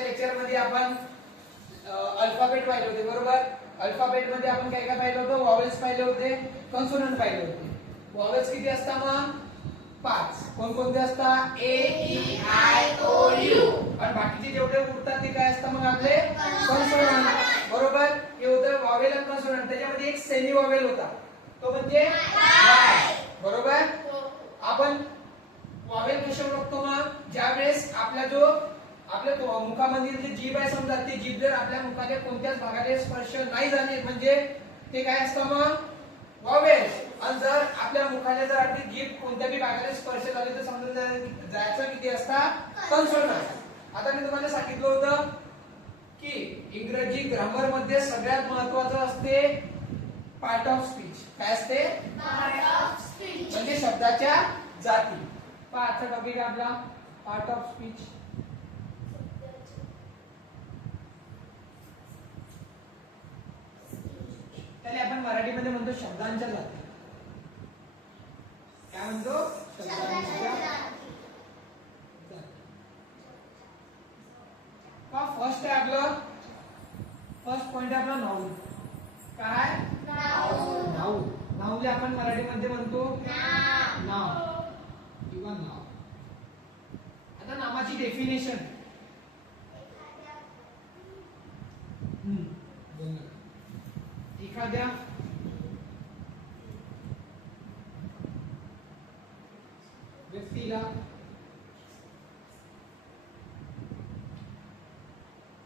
मागच्या लेक्चर मध्ये आपण अल्फाबेट पाहिले होते बरोबर. अल्फाबेट मध्ये आपण काय काय पाहिलं होतं, वॉवेल्स पाहिले होते, कॉन्सोनंट पाहिले होते. वॉवेल्स किती असतात मग 5. कोणकोणते असतात ए ई आय ओ यू. आणि बाकीचे जेवढे उरतात ते काय असतात मग आपले कॉन्सोनंट बरोबर. हे होतं वॉवेल आणि कॉन्सोनंट. त्याच्यामध्ये एक सेमी वॉवेल होता तो म्हणजे वाय बरोबर. आपण वॉवेल कसे ओळखतो मग, ज्यावेळेस आपला जो आपल्या मुखामधील जी जीभ आहे समजा ती जीभ जर आपल्या मुखाच्या कोणत्याच भागाला स्पर्श नाही झाली म्हणजे ते काय असतं मग वॉवेल्स. आणि जर आपल्या मुखाला जर आपली जीभ कोणत्याही भागाला स्पर्श झाली तर समजून जायचं किती असतात कॉन्सोनंट. आता मी तुम्हाला सांगितलं होतं की इंग्रजी ग्रामर मध्ये सगळ्यात महत्त्वाचं असते पार्ट ऑफ स्पीच. काय असते पार्ट ऑफ स्पीच म्हणजे शब्दाच्या जाती. आजचा टॉपिक आहे आपला पार्ट ऑफ स्पीच. त्याला आपण मराठीमध्ये म्हणतो शब्दांच्या जाती. काय म्हणतो शब्दांच्या जाती. फर्स्ट आहे आपलं फर्स्ट पॉइंट आहे आपला नाउन. काय नाउन. नाउनले आपण मराठीमध्ये म्हणतो नाव किंवा नाव. आता नामाची डेफिनेशन एखाद्या व्यक्तीला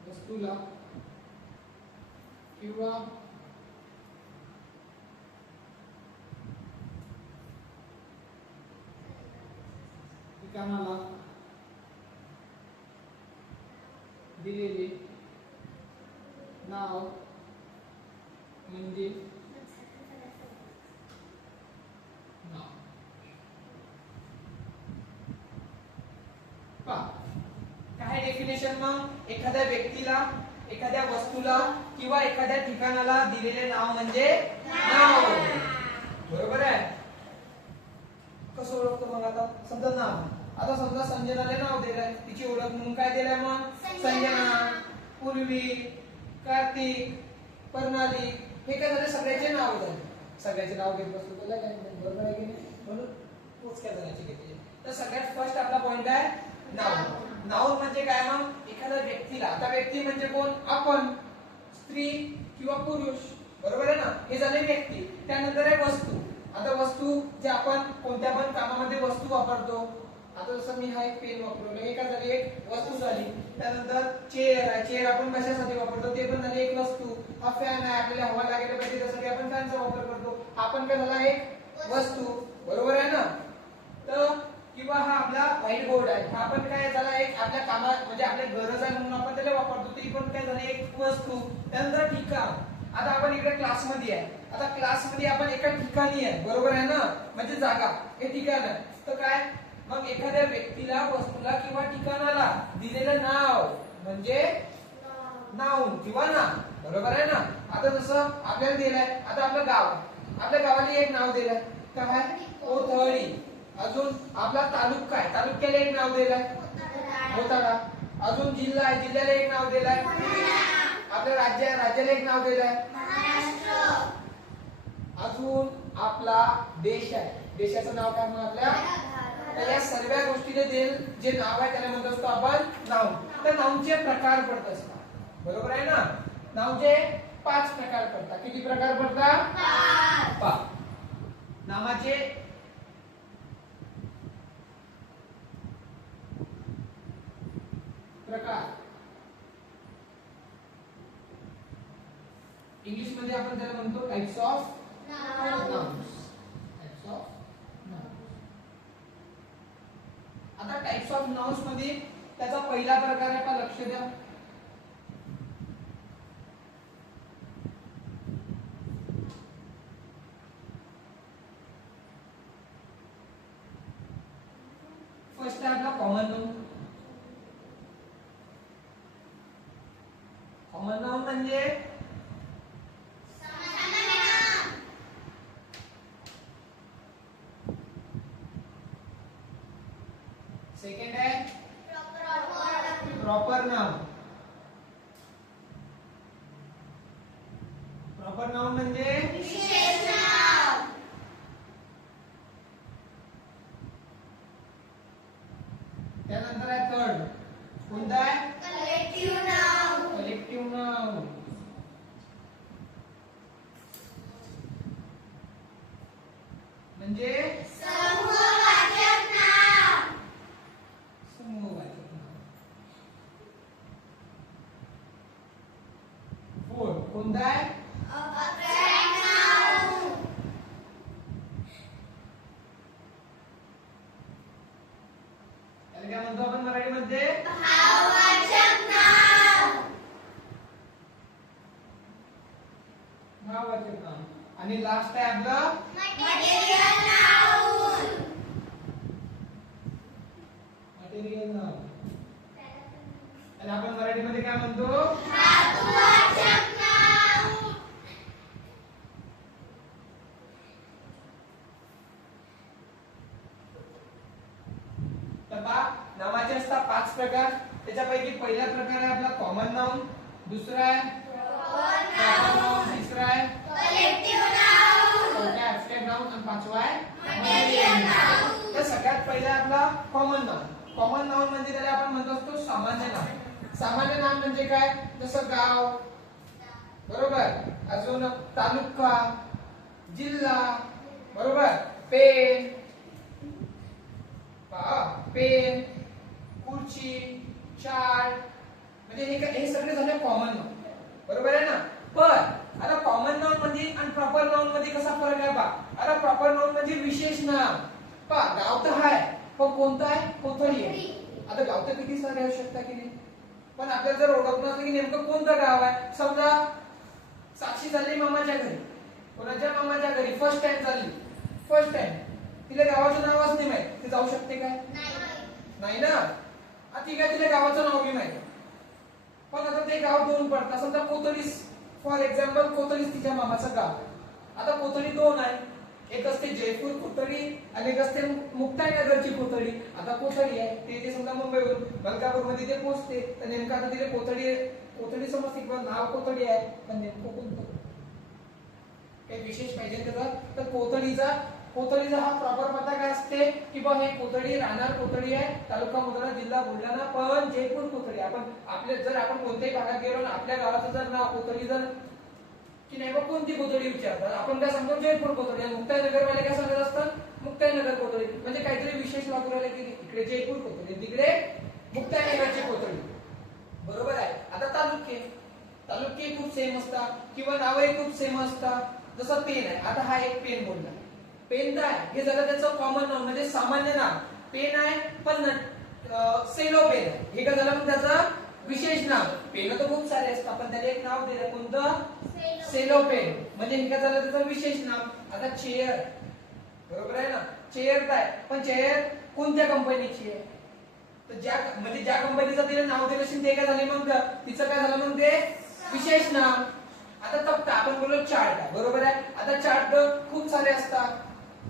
वस्तूला किंवा ठिकाणाला दिलेले नाव म्हणजे नाव. काय डेफिनेशन मग, एखाद्या व्यक्तीला एखाद्या वस्तूला किंवा एखाद्या ठिकाणाला दिलेले नाव म्हणजे नाव बरोबर आहे. कसं ओळखतो मग आता समजा नाव. आता समजा संजनाला नाव दिलंय, तिची ओळख म्हणून काय दिलंय मग संजना, पूर्वी, कार्तिक, प्रणाली हे काय झाले सगळ्याचे नाव झाले. सगळ्याचे नाव घेत बसतो त्याला काय बरोबर आहे की नाही, म्हणून तोच काय जणांचे घेतले. तर सगळ्यात फर्स्ट आपला पॉइंट आहे नाउन. नाउन म्हणजे काय मग एखाद्या व्यक्तीला. आता व्यक्ती म्हणजे कोण, आपण, स्त्री किंवा पुरुष बरोबर आहे ना, हे झाले व्यक्ती. त्यानंतर आहे वस्तू. आता वस्तू जे आपण कोणत्या पण कामामध्ये वस्तू वापरतो. आता जसं मी हा एक पेन वापरलो हे काय झाली एक वस्तू झाली. त्यानंतर चेअर आहे, चेअर आपण कशासाठी वापरतो ते पण झाली एक वस्तू. हा फॅन आहे, आपल्याला हवा लागायला पाहिजे त्यासाठी आपण फॅनचा वापर करतो, हा पण काय झाला एक वस्तू बरोबर आहे ना. तर किंवा हा आपला व्हाईट बोर्ड आहे, हा पण काय झाला एक आपल्या कामात म्हणजे आपल्या गरज आहे म्हणून आपण त्याला वापरतो, ती पण काय झाली एक वस्तू. त्यानंतर ठिकाण. आता आपण इकडे क्लासमध्ये आहे, आता क्लासमध्ये आपण एका ठिकाणी आहे बरोबर आहे ना, म्हणजे जागा हे ठिकाण आहे. तर काय मग एखाद्या व्यक्तीला वस्तूला किंवा ठिकाणाला दिलेलं नाव म्हणजे नाउन किंवा नाम बरोबर आहे ना. आता जसं आपल्याला दिलंय, आता आपलं गाव आहे, आपल्या गावाला एक नाव दिलंय काय कोथळी. अजून आपला तालुका आहे, तालुक्याला एक नाव दिलंय मोताळा. अजून जिल्हा आहे, जिल्ह्याला एक नाव दिलंय. आपलं राज्य आहे, राज्याला एक नाव दिलंय महाराष्ट्र. अजून आपला देश आहे, देशाचं नाव काय मग आपल्या. तर या सर्व गोष्टीला जे नाव आहे त्याला म्हणतो असतो आपण नाउन. तर नाउनचे प्रकार पडत असतात बरोबर आहे ना. नाउनचे 5 प्रकार पडतात. किती प्रकार पडतात 5. नामाचे प्रकार इंग्लिश मध्ये आपण त्याला म्हणतो types of nouns. Types of nouns. आता टाइप्स ऑफ नाउन्स मध्ये त्याचा पहिला प्रकार आहे पहा, लक्ष द्या. फर्स्ट आहे आपला कॉमन नाउन. कॉमन नाउन म्हणजे सेकंड आहे प्रॉपर नाउन. प्रॉपर नाउन म्हणजे विशेष नाव. त्यानंतर आहे थर्ड, कोणता आहे? Collective noun. कलेक्टिव्ह नाउन म्हणजे समूहवाचक नाव. समूहवाचक नाव. फोर्थ, कोणता आहे? अब्स्ट्रॅक्ट नाउन. याला काय म्हणतो आपण मराठीमध्ये? भाववाचक नाव. भाववाचक नाव. आणि लास्ट आहे आपलं मटेरियल नाउन. मटेरियल नाव. आणि आपण मराठीमध्ये काय म्हणतो? धातुवाचक नाउन. तर नावाचे असतात 5 प्रकार. त्याच्यापैकी पहिला प्रकार आहे आपला कॉमन नाउन, दुसरा आहे प्रॉपर नाउन, तिसरा आहे कलेक्टिव्ह नाउन. चौथा ऍब्स्ट्रॅक्ट नाउन आणि पाचवा आहे मटेरियल नाउन. तर सगळ्यात पहिला आपला कॉमन नाउन. कॉमन नाउन म्हणजे त्याला आपण म्हणतो असतो सामान्य नाव. सामान्य नाव म्हणजे काय? जसं गाव, बरोबर, अजून तालुका, जिल्हा, बरोबर, पेन, पेन, खुर्ची, चार्ट, म्हणजे हे सगळे झाले कॉमन नाउन. बरोबर आहे ना? पण आता कॉमन नाउन मध्ये आणि प्रॉपर नाउन मध्ये कसा फरक आहे पहा. आता प्रॉपर नाउन म्हणजे विशेष नाव. पहा, गाव तर आहे पण कोणतं आहे? कोथळी आहे. आता गाव तर किती सारे असू शकतात की नाही, पण आपल्याला जर ओळखणं असलं की नेमकं कोणतं गाव आहे. समजा साक्षी चालली मामाच्या घरी, कोणाच्या मामाच्या घरी फर्स्ट टाइम चालली, फर्स्ट टाइम, तिला गावाचं नावच नाही माहित, ती जाऊ शकते काय? नाही ना. ठीक आहे, तिला गावाचं नाव बी माहिती, पण आता ते गाव दोन पडतात. समजा कोथळीस, फॉर एक्झाम्पल कोथळीस तिच्या मामाचं गाव. आता कोथळी दोन आहे, एक असते जयपूर कोथळी आणि एक असते मुक्ताईनगरची कोथळी. आता कोथळी आहे ते समजा मुंबईवरून मलकापूर मध्ये ते पोहोचते, तर नेमकं आता तिथे कोथळी समजते किंवा नाव कोथळी आहे, पण नेमकं कोणतं काही विशेष पाहिजे त्याचा. तर कोथळीचा हा प्रॉपर पत्ता काय असते की बा हे कोथळी राहणार कोथळी आहे, तालुका मुंद्रा, जिल्हा बुलढाणा, पण जयपूर कोथळी. जर आपण कोणत्याही भागात गेलो ना, आपल्या गावाचं जर नाव कोथळी जर की नाही बा कोणती कोथळी विचारतात, आपण काय सांगतो? जयपूर कोथळी. मुक्ताईनगर वाले काय सांगत असतात? मुक्ताईनगर कोथळी. म्हणजे काहीतरी विशेष लागू राहिले की इकडे जयपूर कोथळी, तिकडे मुक्ताईनगरची कोथळी. बरोबर आहे. आता तालुके खूप सेम असतात किंवा नावही खूप सेम असतात. जसं पेन आहे, आता हा एक पेन बोलला, पेन काय हे झालं त्याचं कॉमन नाव म्हणजे सामान्य नाव. पेन आहे पण सेलो पेन आहे, हे काय झालं मग त्याचं विशेष नाव. पेन तर खूप सारे असतात पण त्याला एक नाव दिलं, कोणतं? सेलो पेन. म्हणजे हे काय झालं त्याचं विशेष नाव. आता चेअर, बरोबर आहे ना? चेअर काय, पण चेअर कोणत्या कंपनीची आहे? तर ज्या कंपनीचं तिने नाव दिलं असेल ते काय झाले मग तिचं काय झालं मग ते विशेष नाव. आता तक्ता, आपण बोललो चार्ट आहे, बरोबर आहे. आता चार्ट खूप सारे असतात.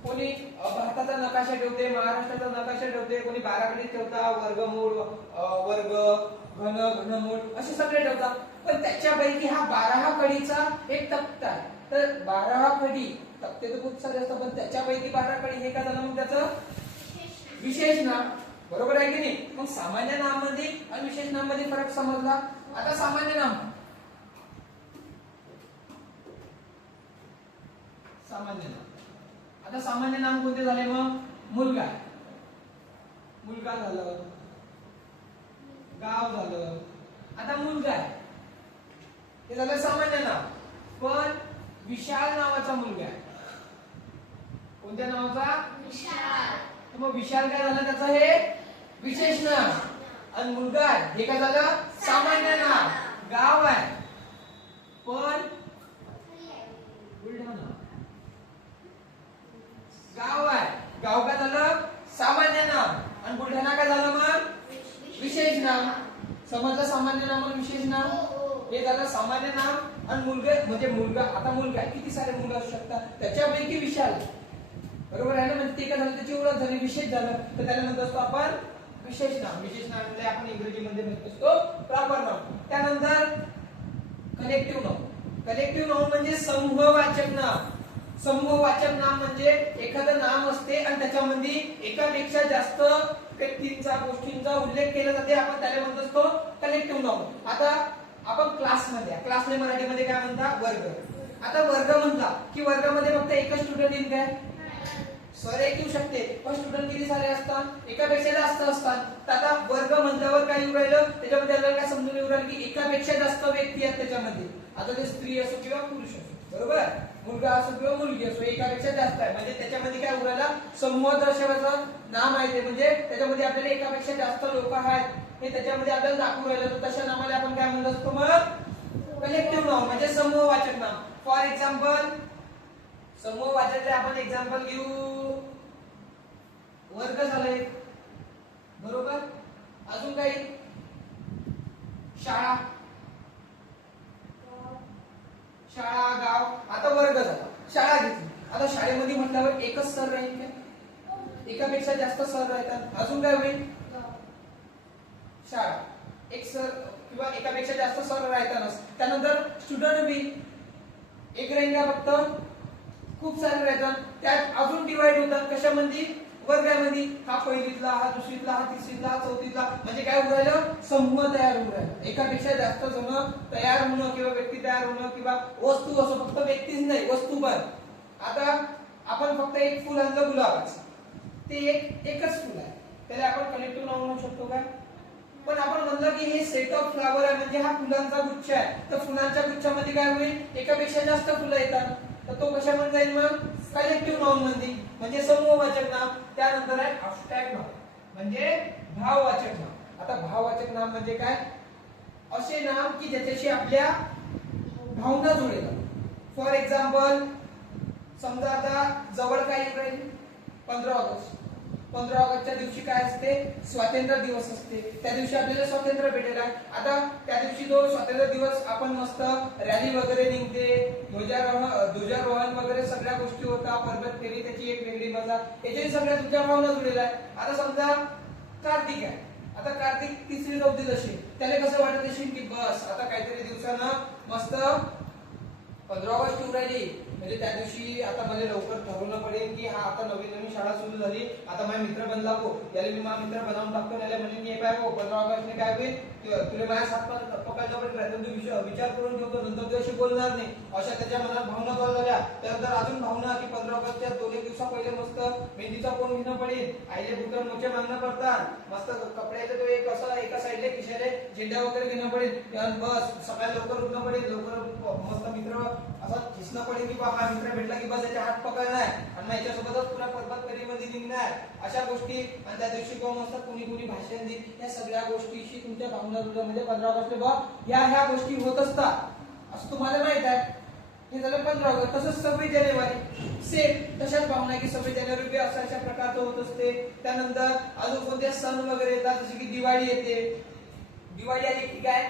कोणी भारताचा नकाशा ठेवते, महाराष्ट्राचा नकाशा ठेवते, कोणी बाराखडी ठेवता, वर्गमूळ, वर्ग, घनमूळ असे सगळे ठेवतात. पण त्याच्यापैकी हा 12 कडीचा एक तक्ता आहे. तर 12 कडी, तक्ते तर खूप सारे असतात पण त्याच्यापैकी 12 कडी हे काय झालं मग त्याचं विशेष नाव. बरोबर आहे की नाही? मग सामान्य नामामध्ये आणि विशेष नामामध्ये फरक समजला. आता सामान्य नाम, आता सामान्य नाम कोणते झाले मग? मुलगा झालं, गाव झालं. आता मुलगा आहे हे झालं सामान्य नाव. पण विशाल नावाचा मुलगा आहे, कोणत्या नावाचा? विशाल. तर मग विशाल काय झालं त्याचं हे विशेष नाव. आणि मुलगा आहे हे काय झालं सामान्य नाव. गाव आहे पण बुलढाणा, गाव आहे, गाव काय झालं सामान्य नाव आणि बुलढाणा काय झालं मग विशेष नाव. समजलं? सामान्य नाव आणि विशेष नाव हे झालं सामान्य नाव. आणि मुलगा, आता मुलगा किती सारे मुलं असू शकतात, त्याच्यापैकी विशाल, बरोबर आहे ना? म्हणजे ते काय झालं त्याची ओळख झाली, विशेष झालं, तर त्याला म्हणत असतो आपण विशेष नाव. विशेष नाव म्हणजे आपण इंग्रजीमध्ये म्हणत असतो प्रॉपर नाव. त्यानंतर कलेक्टिव्ह नाव. कलेक्टिव्ह नाउन म्हणजे समूहवाचक नाम. समूहवाचक नाम म्हणजे एखादं नाम असते आणि त्याच्यामध्ये एकापेक्षा जास्त व्यक्तींचा गोष्टींचा उल्लेख केला जाते, आपण त्याला म्हणत असतो कलेक्टिव्ह नाउन. आता आपण क्लासने मराठीमध्ये काय म्हणता? वर्ग. आता वर्ग म्हणला की वर्गामध्ये फक्त एकच स्टुडंट येईल काय? सर एक येऊ शकते, पण स्टुडंट किती सारे असतात? एकापेक्षा जास्त असतात. तर आता वर्ग म्हटल्यावर काय येऊ राहिलं? त्याच्यामध्ये आपल्याला काय समजून येऊ राहिलं की एकापेक्षा जास्त व्यक्ती आहेत त्याच्यामध्ये. आता ते स्त्री असो किंवा पुरुष असो, बरोबर? मुलगा असो किंवा मुलगी असो, एकापेक्षा जास्त आहे म्हणजे त्याच्यामध्ये काय होऊ राहिलं? समूह दर्शवायचं नाम आहे ते, म्हणजे त्याच्यामध्ये आपल्याला एकापेक्षा जास्त लोक आहेत हे त्याच्यामध्ये आपल्याला दाखवून राहिलं. तर तशा नामाला आपण काय म्हणत असतो मग? कलेक्टिव्ह नाउन म्हणजे समूहवाचक नाम. फॉर एक्झाम्पल समूहवाचकाचे आपण एक्झाम्पल घेऊ. वर्ग झाले, बरोबर? अजून काही? शाळा, गाव. आता वर्ग झाला, शाळा घेतली. आता शाळेमध्ये म्हटल्यावर एकच सर राहील काय? एकापेक्षा जास्त सर राहतात. अजून काय होईल? शाळा, एक सर किंवा एकापेक्षा जास्त सर राहतातच. त्यानंतर स्टुडंट बी एक राहील का? फक्त खूप सारे राहतात. त्यात अजून डिवाइड होतात कशामध्ये? वर्गामध्ये. हा पहिलीतला, हा दुसरीतला, हा तिसरीतला, हा चौथीतला. म्हणजे काय होऊ राहिलं? समूह तयार होऊ राहिला. एकापेक्षा जास्त जण तयार होणं किंवा व्यक्ती तयार होणं किंवा वस्तू असो, फक्त व्यक्तीच नाही वस्तू पण. आता आपण फक्त एक फुल आणलं गुलाबाचं, ते एकच फुल आहे, त्याला आपण कलेक्टिव्ह नाउन म्हणू शकतो काय? पण आपण म्हणलं की हे सेट ऑफ फ्लावर आहे म्हणजे हा फुलांचा गुच्छ आहे. तर फुलांच्या गुच्छामध्ये काय होईल? एकापेक्षा जास्त फुलं येतात. तर तो कशामध्ये जाईल मग? कलेक्टिव्ह नाउन मध्ये, म्हणजे समूहवाचक नाम. त्यानंतर आहे अब्स्ट्रॅक्ट नाउन म्हणजे भाववाचक नाम. आता भाववाचक नाम म्हणजे काय? असे नाम की ज्याच्याशी आपल्या भावना जुळतात. फॉर एक्झाम्पल समजा आता जवळ काय येईल? 15 ऑगस्ट. 15 ऑगस्टच्या दिवशी काय असते? स्वातंत्र्य दिवस असते. त्या दिवशी आपल्याला स्वातंत्र्य भेटेल आहे. आता त्या दिवशी जो स्वातंत्र्य दिवस आपण मस्त रॅली वगैरे निघते, ध्वजारोहण वगैरे सगळ्या गोष्टी होता, पर्वत फेरी त्याची एक वेगळी मजा, याची सगळ्या तुमच्या भावना जुळलेल्या आहे. आता समजा कार्तिक आहे. आता कार्तिक तिसरी चौथीदशी, त्याला कसं वाटत असेल की बस आता काहीतरी दिवसानं मस्त 15 ऑगस्ट येऊ राहिली, म्हणजे त्या दिवशी आता मला लवकर ठरवणं पडेल की हा आता नवीन शाळा सुरू झाली, आता माझा मित्र बनला हो, त्याला मी माझा मित्र बनवून टाकतो. त्याला म्हणजे मी काय हो 15 ऑगस्टने काय होईल? तुला माझ्या साथ पकडलं पडेल, तू विचार करून ठेवतो, नंतर तुझ्याशी बोलणार नाही, अशा त्याच्या मनात भावना चालू झाल्या. त्यानंतर अजून भावना की 15 ऑगस्टच्या 2 दिवसा पहिले मस्त मेहंदीचा कोण घेणं पडेल, आईले बुटर मोठे मागणं पडतात, मस्त कपड्याचे तो एक असं एका साईडले खिशाले झेंडा वगैरे घेणं पडेल. बस सकाळी लवकर उठणं पडेल, लवकर मस्त मित्र असं खिसणं पडेल की हा मित्र भेटला की बस याच्या हात पकडणार आणि मग याच्यासोबतच पुरा पर्वत फेरीमध्ये निघणार, अशा गोष्टी. आणि त्या दिवशी कोण मस्त कुणी भाषण देईल, या सगळ्या गोष्टीशी तुमच्या भावना जुळल्या. म्हणजे 15 ऑगस्ट ह्या गोष्टी होत असतात असं तुम्हाला माहित आहे. हे झालं 15 ऑगस्ट. तसंच 26 जानेवारी सेम तशाच भावना की 26 जानेवारी बी अशा प्रकारचं होत असते. त्यानंतर अजून कोणते सण वगैरे येतात, जसे की दिवाळी येते. दिवाळी आली की काय?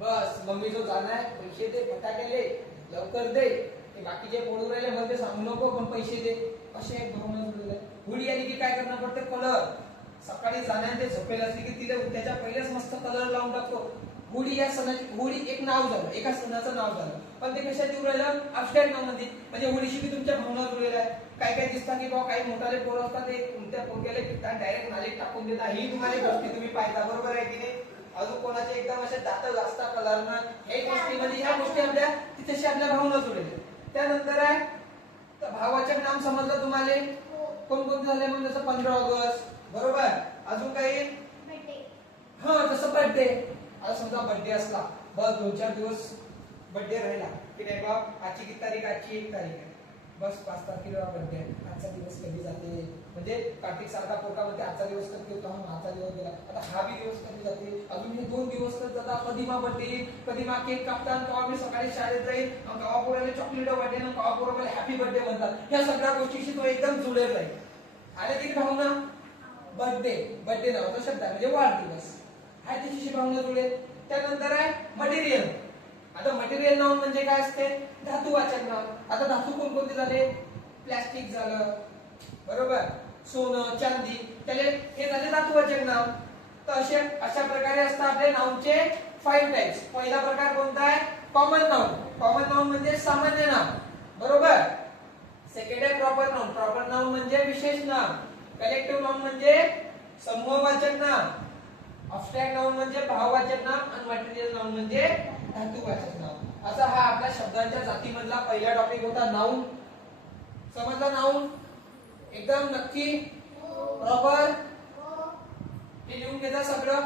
बस मम्मी जो जाणार पैसे दे, फटाके लवकर दे, ते बाकीचे पडू राहिले म्हणजे सांगू नको पण पैसे दे, असे एक भावना जुळलेल्या. होळी आली की काय करणं पडते? कलर. सकाळी जाणार ते झोपेल असली की तिला त्याच्या पहिलेच मस्त कलर लावून टाकतो. होळी या सणाची, होळी एक नाव झालं, एका सणाचं नाव झालं, पण ते कशात येऊ राहिलं? अब्स्ट्रॅक्ट नाव मध्ये. म्हणजे होळीशी बी तुमच्या भावना जुळलेल्या आहे. काय काय दिसतात की बाबा काही मोठाले पोरं असतात ते कोणत्या पोरग्याला डायरेक्ट नालीत टाकून देतात, ही तुम्हाला गोष्टी तुम्ही पाहता, बरोबर आहे की नाही? अजून कोणाचे एकदम असे दात जास्त कलरनं, हे गोष्टीमध्ये ह्या गोष्टी आपल्या तिच्याशी आपल्या भावना जुळलेल्या. त्यानंतर आहे भाववाचक नाम समजलं तुम्हाला? कोणकोणते झाले मग? जसं 15 ऑगस्ट, बरोबर. अजून काही? हा, जसं बर्थडे. आता समजा बर्थडे असला, बस 2-4 दिवस बर्थडे राहिला की नाही बा, आजची किती तारीख? आजची 1 तारीख आहे, बस 5 तारखेला बर्थडे आहे. आजचा दिवस कधी जाते? म्हणजे कार्तिक सारखा पोरका म्हणते आजचा दिवस कधी होता, आजचा दिवस गेला, आता हा बी दिवस कधी जाते? अजून हे 2 दिवस तर जातात. कधी मा बर्थडे, कधी मा केक कापतात, केव्हा मी सकाळी शाळेत जाईल, केव्हा पोराला चॉकलेट वाटेल, केव्हा पोराला हॅपी बर्थडे म्हणतात. या सगळ्या गोष्टीशी तो एकदम जुळलेला आहे. आणि ती भावना बर्थडे नावाचा शब्द आहे म्हणजे वाढदिवस, हा त्याची भावना जुळेल. त्यानंतर आहे मटेरियल. आता मटेरियल नाउन म्हणजे काय असते? धातुवाचक नाम. आता धातू कोणकोणते झाले? प्लास्टिक झालं, बरोबर, सोनं, चांदी, त्याले हे झाले धातुवाचक नाम. तर अशा प्रकारे असतात आपले नाउनचे 5 टाइप्स. पहिला प्रकार कोणता आहे? कॉमन नाउन म्हणजे सामान्य नाम, बरोबर. सेकंड आहे प्रॉपर नाउन. प्रॉपर नाउन म्हणजे विशेष नाम. कलेक्टिव्ह नाउन म्हणजे समूहवाचक नाम. अब्स्ट्रॅक्ट नाउन म्हणजे भाववाचक नाम आणि मटेरियल नाउन म्हणजे धातुवाचक नाम. असा हा आपल्या शब्दांच्या जातीमधला पहिला टॉपिक होता नाउन. समजला नाउन एकदम नक्की प्रॉपर. हे लिहून घेता सगळं.